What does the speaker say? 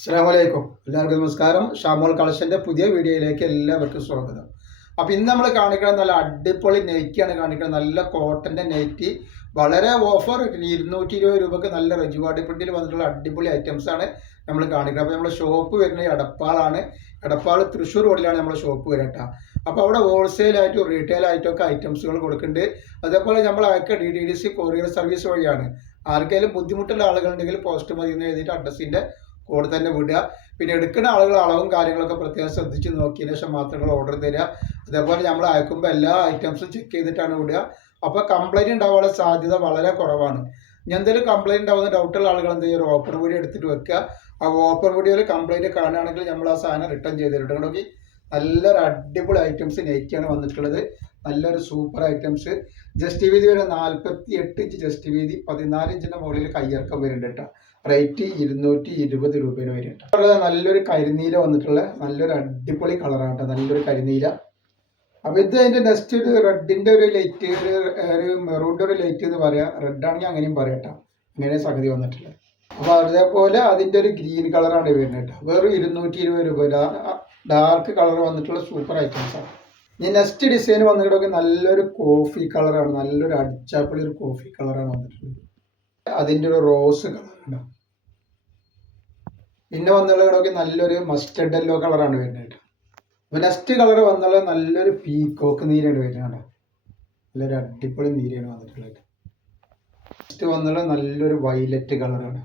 അസ്സലാമലൈക്കും. എല്ലാവർക്കും നമസ്കാരം. ഷാമോൾ കളക്ഷൻ്റെ പുതിയ വീഡിയോയിലേക്ക് എല്ലാവർക്കും സ്വാഗതം. അപ്പോൾ ഇന്ന് നമ്മൾ കാണിക്കുന്നത് നല്ല അടിപൊളി നെയ്റ്റിയാണ് കാണിക്കുന്നത്. നല്ല കോട്ടൻ്റെ നെയ്റ്റി, വളരെ ഓഫർ 220 രൂപക്ക് നല്ല റെജുവാടി പ്രിന്റിൽ വന്നിട്ടുള്ള അടിപൊളി ഐറ്റംസാണ് നമ്മൾ കാണിക്കുന്നത്. അപ്പോൾ നമ്മുടെ ഷോപ്പ് വരുന്നത് എടപ്പാളാണ്. എടപ്പാൾ തൃശ്ശൂർ റോഡിലാണ് നമ്മുടെ ഷോപ്പ് വരട്ടോ. അപ്പോൾ അവിടെ ഹോൾസെയിലായിട്ടും റീറ്റെയിൽ ആയിട്ടും ഒക്കെ ഐറ്റംസുകൾ കൊടുക്കുന്നുണ്ട്. അതേപോലെ നമ്മൾ അയക്കുക DTDC കൊറിയർ സർവീസ് വഴിയാണ്. ആർക്കെങ്കിലും ബുദ്ധിമുട്ടുള്ള ആളുകളുണ്ടെങ്കിൽ പോസ്റ്റ് മതി എന്ന് എഴുതിയിട്ട് അഡ്രസ്സിൻ്റെ കോഡ് തന്നെ വിടുക. പിന്നെ എടുക്കുന്ന ആളുകൾ അളവും കാര്യങ്ങളൊക്കെ പ്രത്യേകം ശ്രദ്ധിച്ച് നോക്കിയതിന് ശേഷം മാത്രങ്ങൾ ഓർഡർ തരിക. അതേപോലെ നമ്മൾ അയക്കുമ്പോൾ എല്ലാ ഐറ്റംസും ചെക്ക് ചെയ്തിട്ടാണ് വിടുക. അപ്പോൾ കംപ്ലൈൻറ്റ് ഉണ്ടാവാനുള്ള സാധ്യത വളരെ കുറവാണ്. ഇനി എന്തെങ്കിലും കംപ്ലൈൻറ്റ് ഉണ്ടാവുന്ന ഡൗട്ടുള്ള ആളുകൾ എന്ത് ചെയ്യുക, ഒരു ഓപ്പൺ വീഡിയോ എടുത്തിട്ട് വെക്കുക. ആ ഓപ്പൺ വീഡിയോയിൽ കംപ്ലൈൻറ്റ് കാണുകയാണെങ്കിൽ നമ്മൾ ആ സാധനം റിട്ടേൺ ചെയ്തിട്ടുണ്ട്. നോക്കി നല്ലൊരു അടിപൊളി ഐറ്റംസ് നെയ്റ്റിയാണ് വന്നിട്ടുള്ളത്. നല്ലൊരു സൂപ്പർ ഐറ്റംസ്. ജസ്റ്റ് വീതി വരെ 48 ഇഞ്ച് ജസ്റ്റ് വീതി, 14 ഇഞ്ചിൻ്റെ മുകളിൽ കയ്യിറക്കം വരുന്നുണ്ട് കേട്ടോ. റേറ്റ് 220 രൂപേന് വരുന്നുണ്ട്. നല്ലൊരു കരിനീല വന്നിട്ടുള്ള നല്ലൊരു അടിപൊളി കളറാണ് കേട്ടോ, നല്ലൊരു കരിനീല. അപ്പോൾ ഇത് അതിൻ്റെ നെക്സ്റ്റ് ഒരു റെഡിൻ്റെ ഒരു ലൈറ്റ്, ഒരു മെറൂണിൻ്റെ ഒരു ലൈറ്റ് എന്ന് പറയാം. റെഡ് ആണെങ്കിൽ അങ്ങനെയും പറയാം കേട്ടോ. അങ്ങനെ സംഗതി വന്നിട്ടുള്ളത്. അപ്പോൾ അതേപോലെ അതിൻ്റെ ഒരു ഗ്രീൻ കളറാണ് വരുന്നത് കേട്ടോ. വെറും 220 രൂപ. ഡാർക്ക് കളർ വന്നിട്ടുള്ള സൂപ്പർ ഐറ്റംസാണ്. ഇനി നെക്സ്റ്റ് ഡിസൈൻ വന്നിട്ടൊക്കെ നല്ലൊരു കോഫി കളറാണ്, നല്ലൊരു അടിച്ചാപ്പൊളി ഒരു കോഫി കളറാണ് വന്നിട്ടുള്ളത്. അതിൻ്റെ ഒരു റോസ് കളറാണ്. പിന്നെ വന്നുള്ളതൊക്കെ നല്ലൊരു മസ്റ്റർഡ് യെല്ലോ കളറാണ് വരുന്നത്. അപ്പോൾ നെക്സ്റ്റ് കളർ വന്നുള്ളത് നല്ലൊരു പീക്കോക്ക് നീരാണ് വരുന്നത്. നല്ലൊരു അടിപൊളി നീരാണ് വന്നിട്ടുള്ളത്. നെക്സ്റ്റ് വന്നുള്ളത് നല്ലൊരു വയലറ്റ് കളറാണ്.